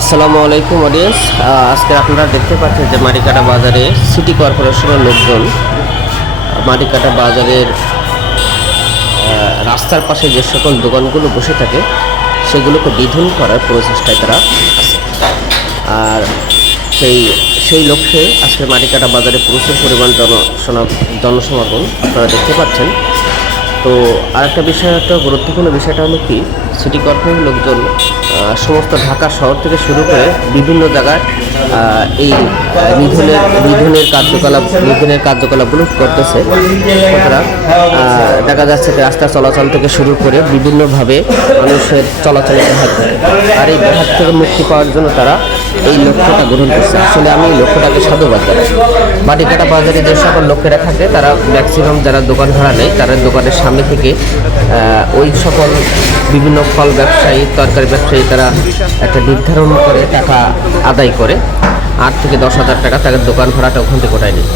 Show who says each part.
Speaker 1: আসসালামু আলাইকুম অডিয়েন্স আজকে আপনারা দেখতে পাচ্ছেন যে মাটিকাটা বাজারে সিটি কর্পোরেশনের লোকজন মাটিকাটা বাজারের রাস্তার পাশে যে সকল দোকানগুলো বসে থাকে, সেগুলোকে বিধুন করার প্রচেষ্টায় তারা আছে। আর সেই সেই লক্ষ্যে আজকে মাটিকাটা বাজারে প্রচুর পরিমাণ জন জনসমাগম আপনারা দেখতে পাচ্ছেন। তো আরেকটা বিষয় একটা গুরুত্বপূর্ণ বিষয়টা হলো কি সিটি কর্পোরেশনের লোকজন সমস্ত ঢাকা শহর থেকে শুরু করে বিভিন্ন জায়গায় এই নিধনের নিধনের কার্যকলাপ নিধনের কার্যকলাপগুলো করতেছে। সুতরাং দেখা যাচ্ছে রাস্তা চলাচল থেকে শুরু করে বিভিন্নভাবে মানুষের চলাচলে ব্যাঘাত আর এই ব্যাঘাত থেকে মুক্তি পাওয়ার জন্য তারা এই লক্ষ্যটা গ্রহণ করছে। আসলে আমি এই লক্ষ্যটাকে সাধুবাদ জানাই। বাটিকাটা বাজারে যে সকল লোকেরা থাকে, তারা ম্যাক্সিমাম যারা দোকান ভাড়া নেয়, তারা দোকানের সামনে থেকে ওই সকল বিভিন্ন ফল ব্যবসায়ী, তরকারি ব্যবসায়ী, তারা একটা নির্ধারণ করে টাকা আদায় করে। আট থেকে দশ হাজার টাকা তাদের দোকান ভাড়াটা ওখান থেকে ওঠায় নেয়।